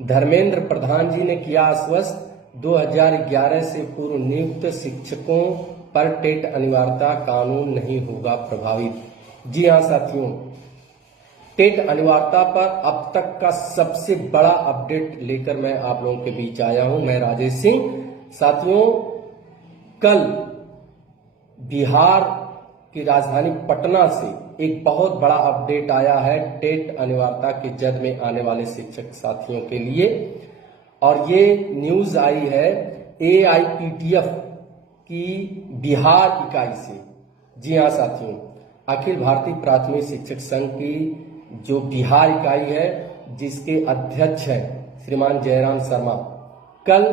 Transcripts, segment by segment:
धर्मेंद्र प्रधान जी ने किया आश्वस्त 2011 से पूर्व नियुक्त शिक्षकों पर टेट अनिवार्यता कानून नहीं होगा प्रभावित। जी हाँ साथियों, टेट अनिवार्यता पर अब तक का सबसे बड़ा अपडेट लेकर मैं आप लोगों के बीच आया हूं। मैं राजेश सिंह। साथियों, कल बिहार की राजधानी पटना से एक बहुत बड़ा अपडेट आया है टेट अनिवार्यता के जद में आने वाले शिक्षक साथियों के लिए, और ये न्यूज आई है AIPTF की बिहार इकाई से। जी हाँ साथियों, अखिल भारतीय प्राथमिक शिक्षक संघ की जो बिहार इकाई है, जिसके अध्यक्ष हैं श्रीमान जयराम शर्मा, कल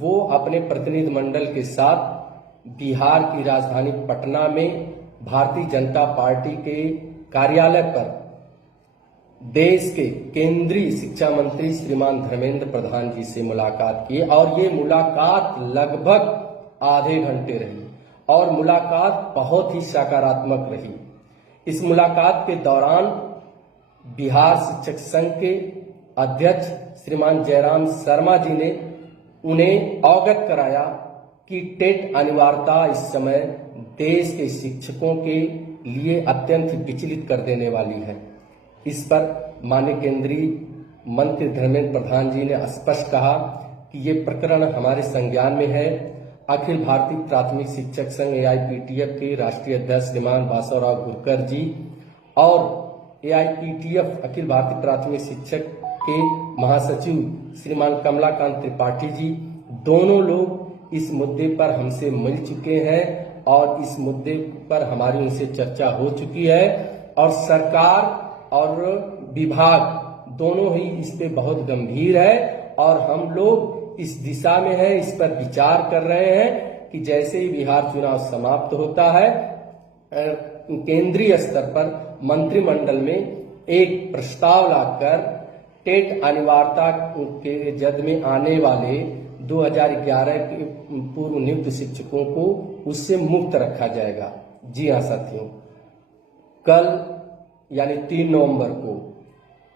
वो अपने प्रतिनिधि मंडल के साथ बिहार की राजधानी पटना में भारतीय जनता पार्टी के कार्यालय पर देश के केंद्रीय शिक्षा मंत्री श्रीमान धर्मेंद्र प्रधान जी से मुलाकात की, और ये मुलाकात लगभग आधे घंटे रही और मुलाकात बहुत ही सकारात्मक रही। इस मुलाकात के दौरान बिहार शिक्षक संघ के अध्यक्ष श्रीमान जयराम शर्मा जी ने उन्हें अवगत कराया कि टेट अनिवार्यता इस समय देश के शिक्षकों के लिए अत्यंत विचलित कर देने वाली है। इस पर माननीय केंद्रीय मंत्री धर्मेंद्र प्रधान जी ने स्पष्ट कहा कि ये प्रकरण हमारे संज्ञान में है। अखिल भारतीय प्राथमिक शिक्षक संघ AIPTF के राष्ट्रीय अध्यक्ष श्रीमान बासवराव गुरकर जी और AIPTF अखिल भारतीय प्राथमिक शिक्षक के महासचिव श्रीमान कमलाकांत त्रिपाठी जी, दोनों लोग इस मुद्दे पर हमसे मिल चुके हैं और इस मुद्दे पर हमारी उनसे चर्चा हो चुकी है, और सरकार और विभाग दोनों ही इस पे बहुत गंभीर है, और हम लोग इस दिशा में हैं, इस पर विचार कर रहे हैं कि जैसे ही बिहार चुनाव समाप्त होता है, केंद्रीय स्तर पर मंत्रिमंडल में एक प्रस्ताव लाकर टेट अनिवार्यता के जद में आने वाले 2011 के पूर्व नियुक्त शिक्षकों को उससे मुक्त रखा जाएगा। जी हाँ साथियों, कल यानी 3 नवंबर को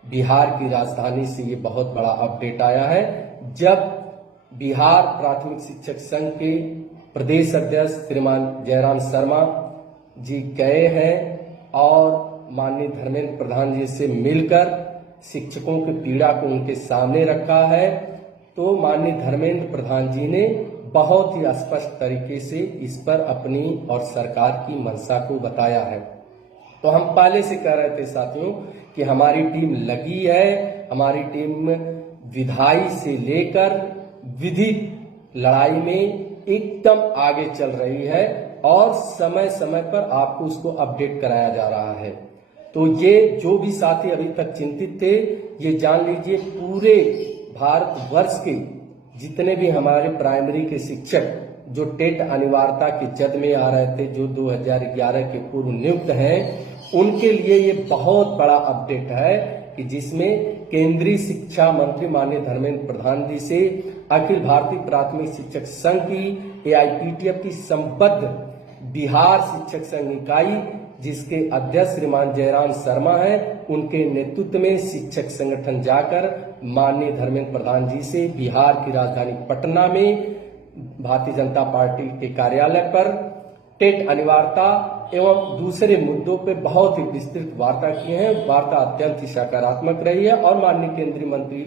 बिहार की राजधानी से ये बहुत बड़ा अपडेट आया है, जब बिहार प्राथमिक शिक्षक संघ के प्रदेश अध्यक्ष श्रीमान जयराम शर्मा जी गए हैं और माननीय धर्मेंद्र प्रधान जी से मिलकर शिक्षकों की पीड़ा को उनके सामने रखा है। तो माननीय धर्मेंद्र प्रधान जी ने बहुत ही स्पष्ट तरीके से इस पर अपनी और सरकार की मंशा को बताया है। तो हम पहले से कह रहे थे साथियों कि हमारी टीम लगी है, हमारी टीम विधायी से लेकर विधिक लड़ाई में एकदम आगे चल रही है, और समय समय पर आपको उसको अपडेट कराया जा रहा है। तो ये जो भी साथी अभी तक चिंतित थे, ये जान लीजिए पूरे भारतवर्ष के जितने भी हमारे प्राइमरी के शिक्षक जो टेट अनिवार्यता के जद में आ रहे थे, जो 2011 के पूर्व नियुक्त हैं, उनके लिए ये बहुत बड़ा अपडेट है कि जिसमें केंद्रीय शिक्षा मंत्री माननीय धर्मेंद्र प्रधान जी से अखिल भारतीय प्राथमिक शिक्षक संघ की AIPTF की संबद्ध बिहार शिक्षक संघ इकाई, जिसके अध्यक्ष श्रीमान जयराम शर्मा हैं, उनके नेतृत्व में शिक्षक संगठन जाकर माननीय धर्मेंद्र प्रधान जी से बिहार की राजधानी पटना में भारतीय जनता पार्टी के कार्यालय पर टेट अनिवार्यता एवं दूसरे मुद्दों पर बहुत ही विस्तृत वार्ता किए हैं। वार्ता अत्यंत ही सकारात्मक रही है, और माननीय केंद्रीय मंत्री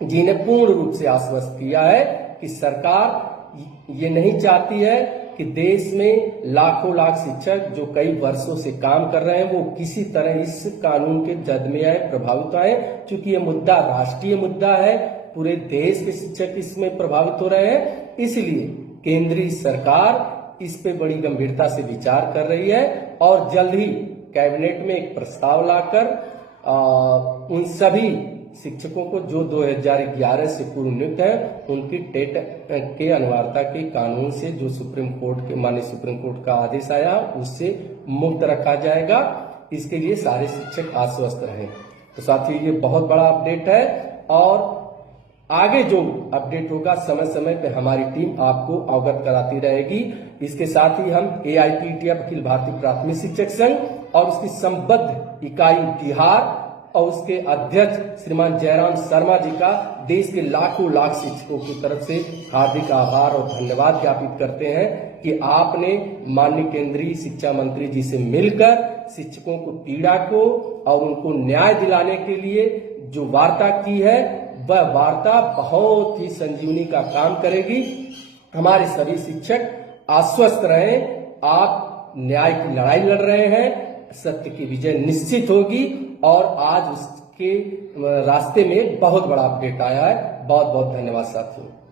जी ने पूर्ण रूप से आश्वस्त किया है कि सरकार ये नहीं चाहती है कि देश में लाखों लाख शिक्षक जो कई वर्षों से काम कर रहे हैं, वो किसी तरह इस कानून के जद में आए, प्रभावित आए। चूंकि ये मुद्दा राष्ट्रीय मुद्दा है, पूरे देश के शिक्षक इसमें प्रभावित हो रहे हैं, इसलिए केंद्रीय सरकार इस पे बड़ी गंभीरता से विचार कर रही है, और जल्द ही कैबिनेट में एक प्रस्ताव लाकर उन सभी शिक्षकों को जो 2011 से पूर्व नियुक्त है, उनकी टेट के अनिवार्यता के कानून से जो सुप्रीम कोर्ट के माननीय सुप्रीम कोर्ट का आदेश आया, उससे मुक्त रखा जाएगा। इसके लिए सारे शिक्षक आश्वस्त रहे। तो साथियों, ये बहुत बड़ा अपडेट है, और आगे जो अपडेट होगा समय समय पे हमारी टीम आपको अवगत कराती रहेगी। इसके साथ ही हम AIPTF अखिल भारतीय प्राथमिक शिक्षक संघ और उसकी संबद्ध इकाई बिहार और उसके अध्यक्ष श्रीमान जयराम शर्मा जी का देश के लाखों लाख शिक्षकों की तरफ से हार्दिक आभार और धन्यवाद ज्ञापित करते हैं कि आपने माननीय केंद्रीय शिक्षा मंत्री जी से मिलकर शिक्षकों को पीड़ा को और उनको न्याय दिलाने के लिए जो वार्ता की है, वह वार्ता बहुत ही संजीवनी का काम करेगी। हमारे सभी शिक्षक आश्वस्त रहें, आप न्याय की लड़ाई लड़ रहे हैं, सत्य की विजय निश्चित होगी और आज उसके रास्ते में बहुत बड़ा अपडेट आया है। बहुत बहुत धन्यवाद साथियों।